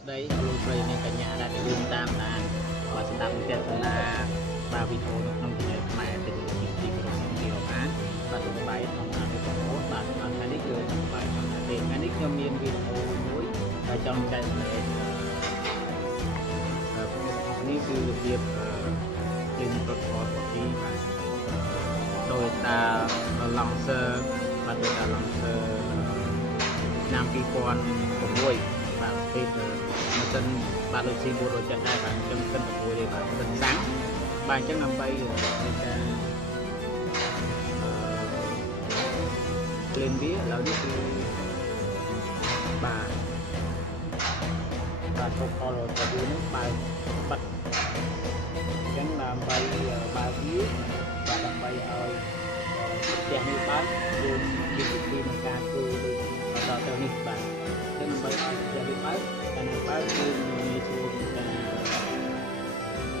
ស្ដីអលោកស្រីនិងកញ្ញាដែលចូលតាមដានបាទស្ដាប់ទស្សនាបាទវីដេអូនៅក្នុង channel ខ្មែរទៅទីក្រុងពីរបានបាទសប្បាយក្នុងអានបងប្អូនបាទថ្ងៃនេះគឺសប្បាយក្នុងអាទិត្យថ្ងៃនេះខ្ញុំមានវីដេអូមួយដែលចង់ចែករំលែកនេះគឺរបៀបលេងរថយន្តពីបាទ Toyota Lancer បាទ Toyota Lancer ឆ្នាំ2006បាទពេលម៉ាស៊ីនបាទដូចជា470ដែរបាទខ្ញុំគិត6ទេបាទគិតសាំងបាទអញ្ចឹងដើម្បីមានការលេងវាឥឡូវនេះគឺបាទចូលខលរបស់វានឹងបើបិទអញ្ចឹងដើម្បីបើកវាបាទដើម្បីឲ្យផ្ទះនេះបើកយើងមានវិធីក្នុងការធ្វើដូចតទៅនេះបាទអញ្ចឹងដើម្បីឲ្យផ្ទះនេះបើកតែនៅបើកគឺងាយស្រួលក្នុងការវា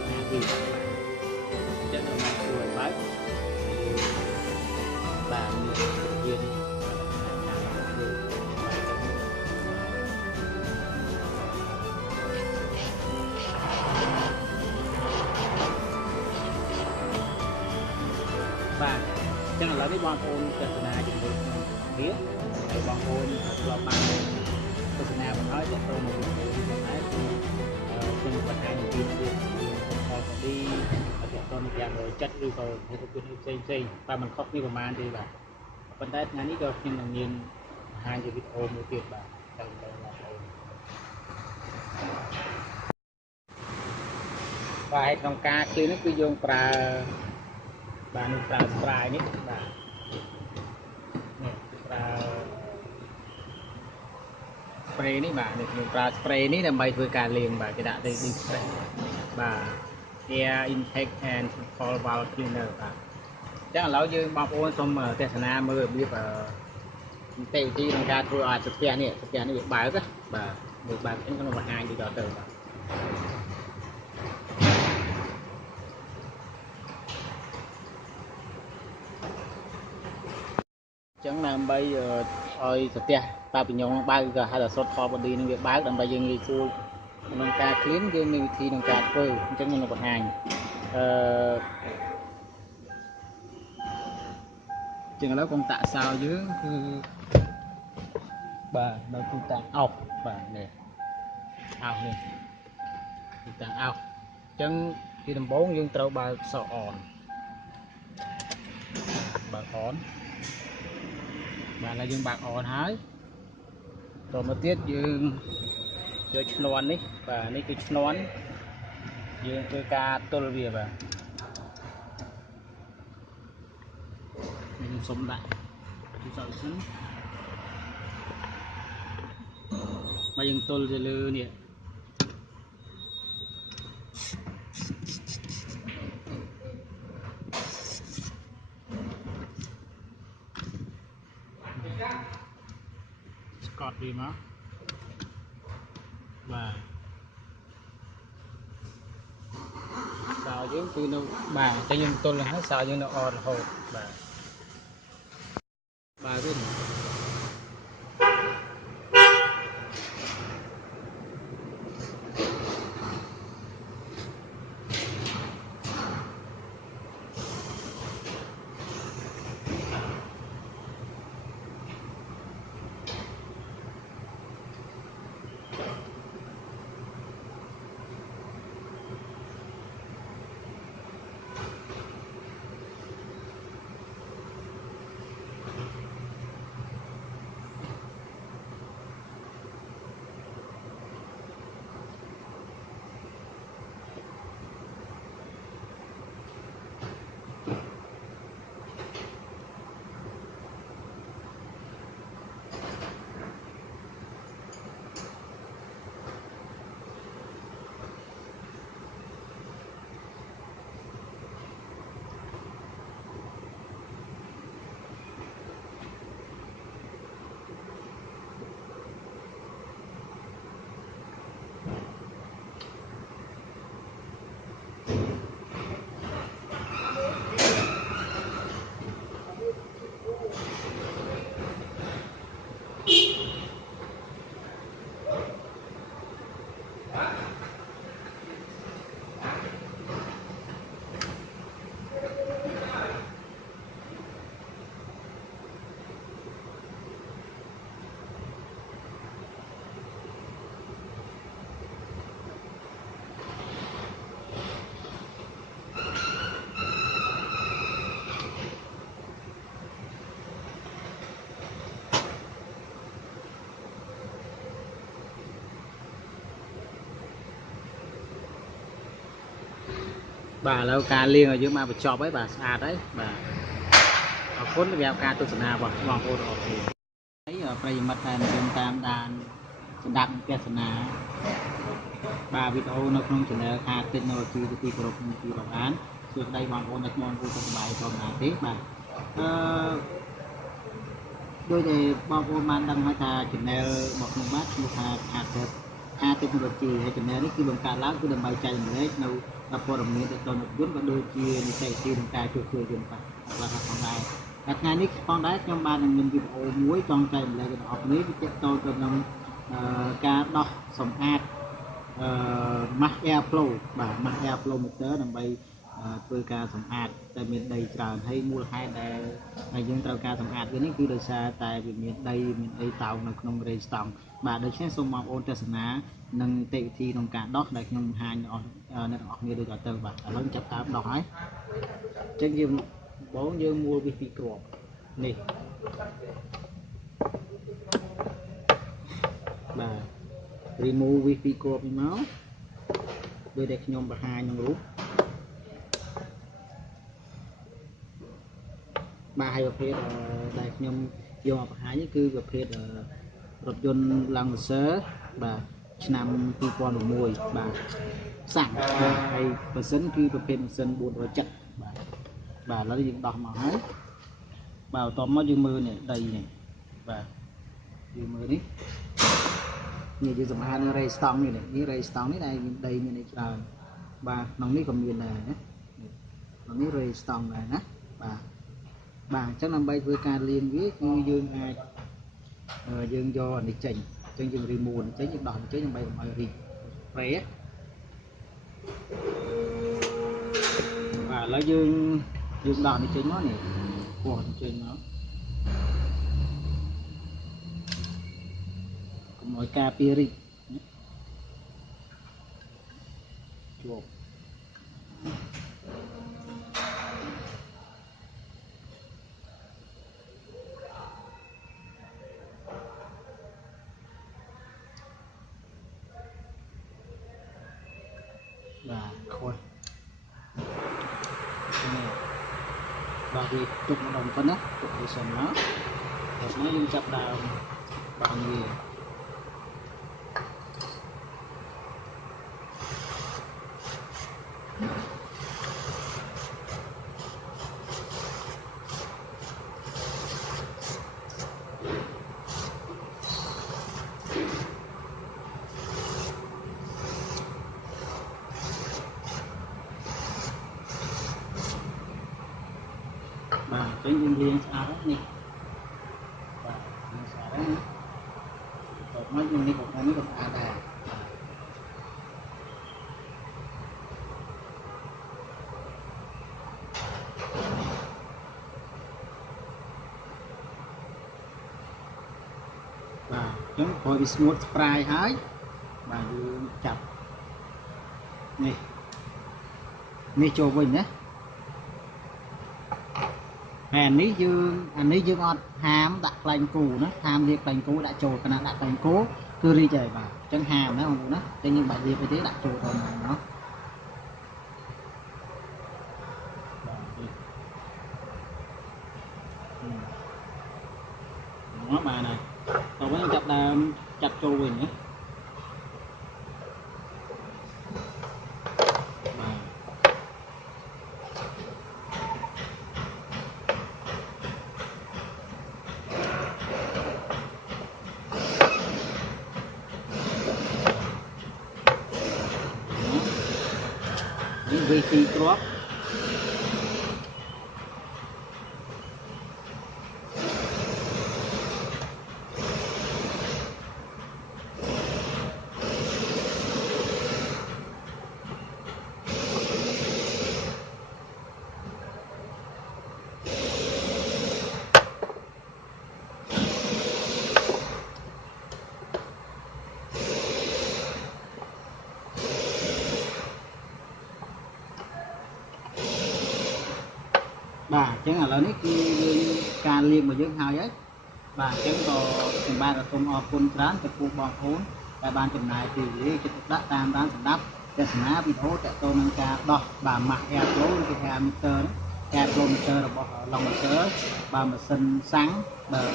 អញ្ចឹងដើម្បីធ្វើឲ្យបើកបាទមានវានេះបាទអញ្ចឹងឥឡូវនេះបងប្អូនទស្សនាជាមួយខ្ញុំវាហើយបងប្អូនធ្លាប់បានទស្សនាមកហើយទាក់ទងនឹងវីដេអូនេះដែរគឺខ្ញុំបង្ហាញពីរបៀបខលបឌីទាក់ទងនឹងយ៉ាងចិត្តឬក៏ហេតុផលផ្សេងតែមិនខុសគ្នាប្រហែលទេបាទប៉ុន្តែថ្ងៃនេះក៏ខ្ញុំនឹងមានបង្ហាញវីដេអូមួយទៀតបាទទៅបងប្អូនបាទហើយក្នុងការឃ្លីននេះគឺយើងប្រើបាទនេះប្រើស្រាយនេះបាទនេះប្រើ spray នេះបាទនេះខ្ញុំប្រើ spray នេះដើម្បីធ្វើការលាងបាទគេដាក់ទៅ spray បាទ air intake and control valve cleaner បាទអញ្ចឹងឥឡូវយើងបងប្អូនសូមទេសនាមើលរបៀបនីតិវិធីក្នុងការធ្វើឲ្យស្ទះនេះវាបើកបាទវាបើកអញ្ចឹងខ្ញុំបង្ហាញដូចទៅបាទអញ្ចឹងដើម្បីឲ្យស្ទះតាបញងបើកក៏ហៅថា short call body នឹងវាបើកដើម្បីយើងងាយស្រួលក្នុងការ clean យើងមានវិធីក្នុងការធ្វើអញ្ចឹងខ្ញុំនឹងបង្ហាញជាងឥឡូវកុំតាក់សោយើងគឺបាទនៅទីតាំងអោសបាទនេះអោសនេះទីតាំងអោសអញ្ចឹងទីដំបូងយើងត្រូវបើកសអនបើកអនបាទហើយយើងបើកអនហើយតមកទៀតយើងយកឈ្នាន់នេះបាទនេះគឺឈ្នាន់យើងធ្វើការទល់វាបាទខ្ញុំសុំដាក់ទូរស័ព្ទសិនមកយើងទល់ទៅលើនេះស្កត់វាមកបាទសោយើងគឺនៅបាទតែយើងទល់ហើយសោយើងនៅអត់រហូតបាទបាទវិញ bà lâu ca liên ở dưới mà bị chọc ấy bà à đấy bà ở cuốn cái béo ca tôi sẽ nào bằng ô tô thấy ở đây mặt đàn chúng ta đàn đặt cái sân nào bà video nó không chỉ là khai tên nó chỉ từ từ từ đầu án từ đây bằng ô nạch mòn vô trong bài còn là thế bà đôi thì bao gồm man đăng hai thà chỉ là một người bác một thà hạt a tên được chỉ hay chỉ là nó khi bằng cả lá cứ đầm bài chạy lấy đâu là phổ đồng nghĩa được một chút và đôi chia như chạy tiền cả chục người dùng phải là còn lại đặt ngay nick con đá trong ba mình dùng ô muối trong chạy lại được học mấy cái tôi cho nó cá đo sòng hạt Mac Airflow បាទ Mac Airflow meter ដើម្បីធ្វើការសម្អាតតែមានដីច្រើនហើយមូលហេតុដែលយើងត្រូវការសម្អាតវានេះគឺដោយសារតែវាមានដីមានអីតោងនៅក្នុងរេស្តង់បាទដូច្នេះសូមបងប្អូនទស្សនានិងទេវវិធីក្នុងការដោះដែលខ្ញុំបង្ហាញអ្នកទាំងអស់គ្នាដូចតទៅបាទឥឡូវចាប់តាមដោះហើយអញ្ចឹងយើងបងយើងមួលវាពីគ្រាប់នេះបាទ remove វាពីគ្រាប់នេះមកដូចដែលខ្ញុំបង្ហាញក្នុងរូបបាទហើយប្រភេទដែលខ្ញុំយកមកបង្ហាញនេះគឺប្រភេទរថយន្ត Lancer បាទឆ្នាំ2011បាទសាំងហើយម៉ាស៊ីនគឺប្រភេទម៉ាស៊ីន470បាទឥឡូវយើងដោះមកហើយបាទបន្ទាប់មកយើងមើលនេះដីនេះបាទយើងមើលនេះយើងសម្អាតរេស្តង់នេះរេស្តង់នេះដែលមានដីមានអីច្រើនបាទក្នុងនេះក៏មានដែរណាក្នុងនេះរេស្តង់ដែរណាបាទបាទអញ្ចឹងដើម្បីធ្វើការលាងវាគឺយើងអាចយើងយកអានេះចេញអញ្ចឹងយើង remove នេះចេញយើងដោះនេះចេញដើម្បីកុំឲ្យរីកប្រេបាទឥឡូវយើងដោះនេះចេញមកនេះពោះនេះចេញមកកុំឲ្យការពាររីកជួបបាទខុសនេះបាទវាទុកម្ដងប៉ុណ្ណាទុកវាសិនមកដល់នេះយើងចាប់ដើមបាញ់វាបាទអញ្ចឹងយើងលាងស្អាតនេះបាទលាងស្អាតណាបន្ទាប់មកយើងនេះក៏ស្អាតដែរបាទអញ្ចឹងព្រោះវាស្ងួតស្ប្រាយហើយបាទយើងចាប់នេះចូលវិញណាហើយអានេះយើងអត់ហាមដាក់ខ្លាញ់គូណាហាមលាបខ្លាញ់គូដាក់ចូលគណៈដាក់ខ្លាញ់គូគឺរីកហើយបាទអញ្ចឹងហាមណាបងប្អូនណាអញ្ចឹងយើងបាច់លាបអីទេដាក់ចូលទៅហ្នឹងណាបាទបានហើយតោះវិញចាប់ដើមចាត់ចូលវិញណាវាពីគ្រាប់បាទអញ្ចឹងឥឡូវនេះគឺការលាងរបស់យើងហើយបាទអញ្ចឹងក៏ខ្ញុំបាទសូមអរគុណច្រើនចំពោះបងប្អូនដែលបានចំណាយពេលវេលាចិត្តដាក់តាមដានសម្រាប់ ទស្សនាវីដេអូតទៅនឹងការដោះបាទម៉ាស់ Airflow គេថា meter Airflow meter របស់ long meter បាទម៉ាស៊ីនសាំងបាទ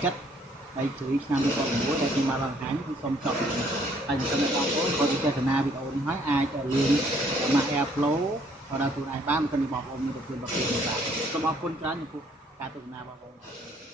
470ហើយជ្រីឆ្នាំ2006ដែលខ្ញុំបានបង្ហាញគឺសូមចប់ហើយមិនទៅបងប្អូនគាត់ទស្សនាវីដេអូនេះហើយអាចលឿនម៉ាស់ Airflow ក៏ដល់ខ្លួនឯងបានមិនទៅបងប្អូនមានទទួលប្រភេទនេះបាទសូមអរគុណច្រើនចំពោះការទស្សនាបងប្អូន